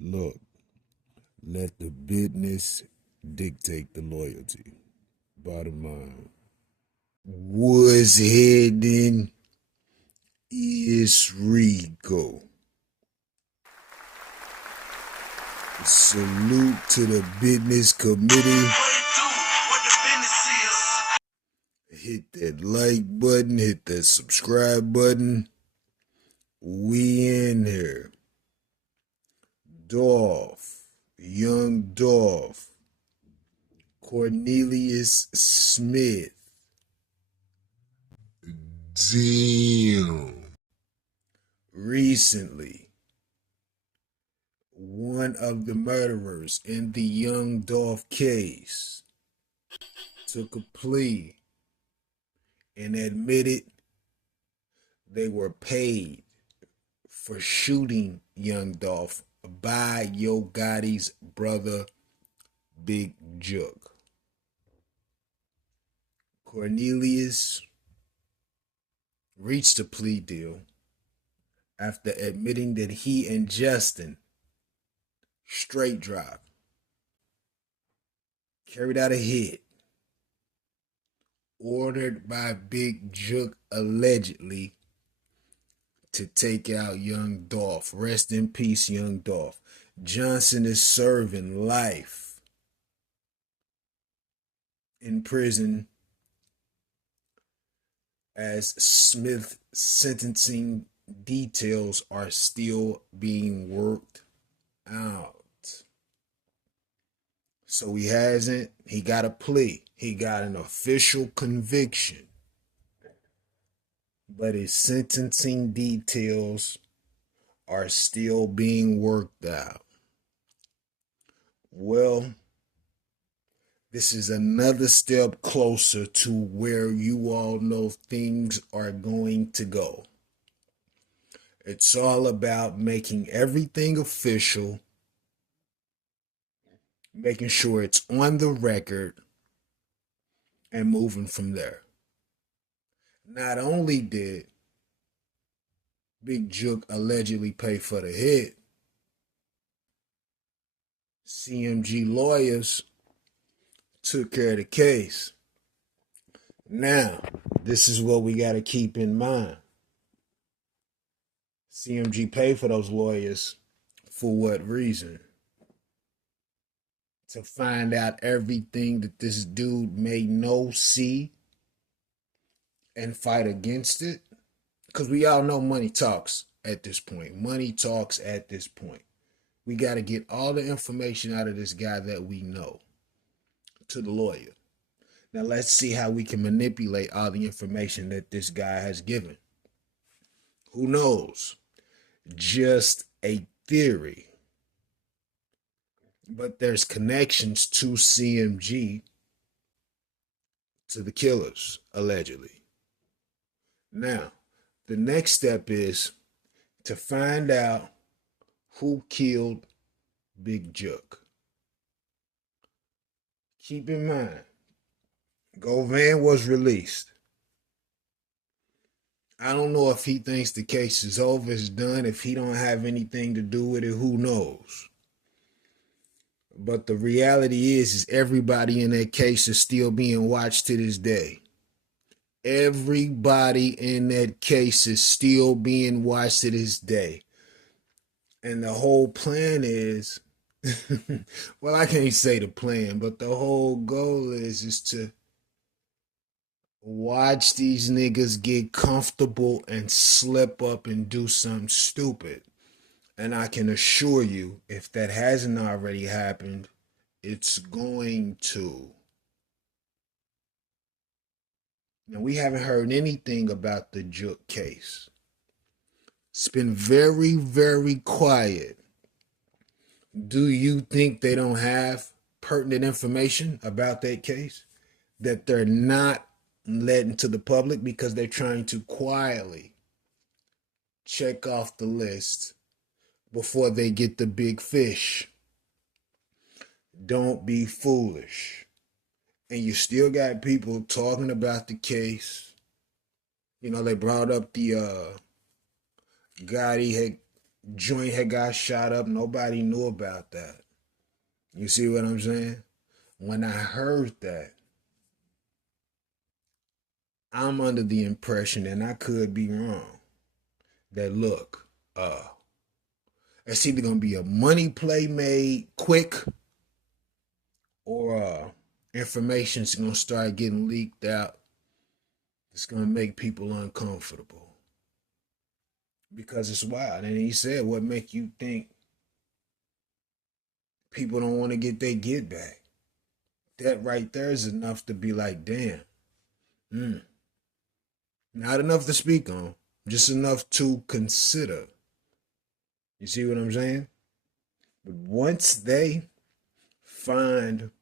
Look, let the business dictate the loyalty. Bottom line. What's heading is Rico. Salute to the business committee. Hit that like button, hit that subscribe button. We in here. Dolph, young Dolph, Cornelius Smith. Damn. Recently, one of the murderers in the young Dolph case took a plea and admitted they were paid for shooting young Dolph by Yo Gotti's brother, Big Jook. Cornelius reached a plea deal after admitting that he and Justin straight drop carried out a hit ordered by Big Jook allegedly to take out young Dolph. Rest in peace, young Dolph. Johnson is serving life in prison as Smith's sentencing details are still being worked out. So he got a plea. He got an official conviction. But his sentencing details are still being worked out. Well, this is another step closer to where you all know things are going to go. It's all about making everything official, making sure it's on the record, and moving from there. Not only did Big Jook allegedly pay for the hit, CMG lawyers took care of the case. Now, this is what we got to keep in mind. CMG paid for those lawyers for what reason? To find out everything that this dude may know, see, and fight against it. Because we all know money talks at this point. Money talks at this point. We got to get all the information out of this guy that we know to the lawyer. Now let's see how we can manipulate all the information that this guy has given. Who knows? Just a theory. But there's connections to CMG to the killers, allegedly. Now, the next step is to find out who killed Big Jook. Keep in mind, Govan was released. I don't know if he thinks the case is over, it's done. If he don't have anything to do with it, who knows? But the reality is everybody in that case is still being watched to this day. Everybody in that case is still being watched to this day. And the whole plan is, well, I can't say the plan, but the whole goal is to watch these niggas get comfortable and slip up and do something stupid. And I can assure you, if that hasn't already happened, it's going to. Now, we haven't heard anything about the Jook case. It's been very, very quiet. Do you think they don't have pertinent information about that case that they're not letting to the public because they're trying to quietly check off the list before they get the big fish? Don't be foolish. And you still got people talking about the case. You know, they brought up the Gotti had joint had got shot up. Nobody knew about that. You see what I'm saying? When I heard that, I'm under the impression, and I could be wrong, that look, it's either gonna be a money play made quick, or information's gonna start getting leaked out. It's gonna make people uncomfortable because it's wild. And he said, "What make you think people don't want to get their get back?" That right there is enough to be like, damn. Mm. Not enough to speak on, just enough to consider. You see what I'm saying? But once they find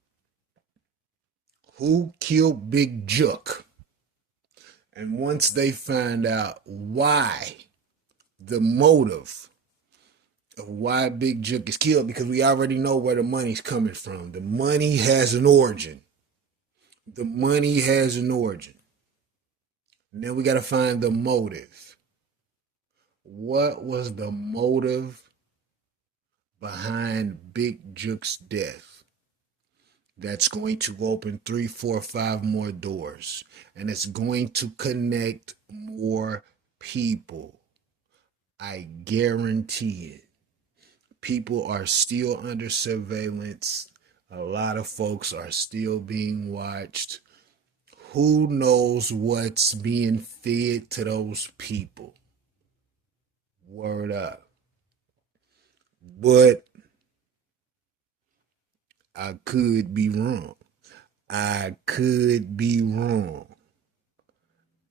who killed Big Jook, and once they find out why, the motive of why Big Jook is killed, because we already know where the money's coming from. The money has an origin. The money has an origin. And then we got to find the motive. What was the motive behind Big Jook's death? That's going to open 3, 4, 5 more doors. And it's going to connect more people. I guarantee it. People are still under surveillance. A lot of folks are still being watched. Who knows what's being fed to those people? Word up. But I could be wrong. I could be wrong.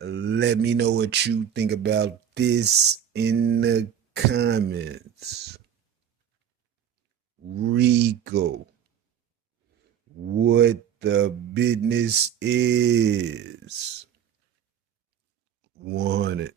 Let me know what you think about this in the comments. Rico, what the business is. 100.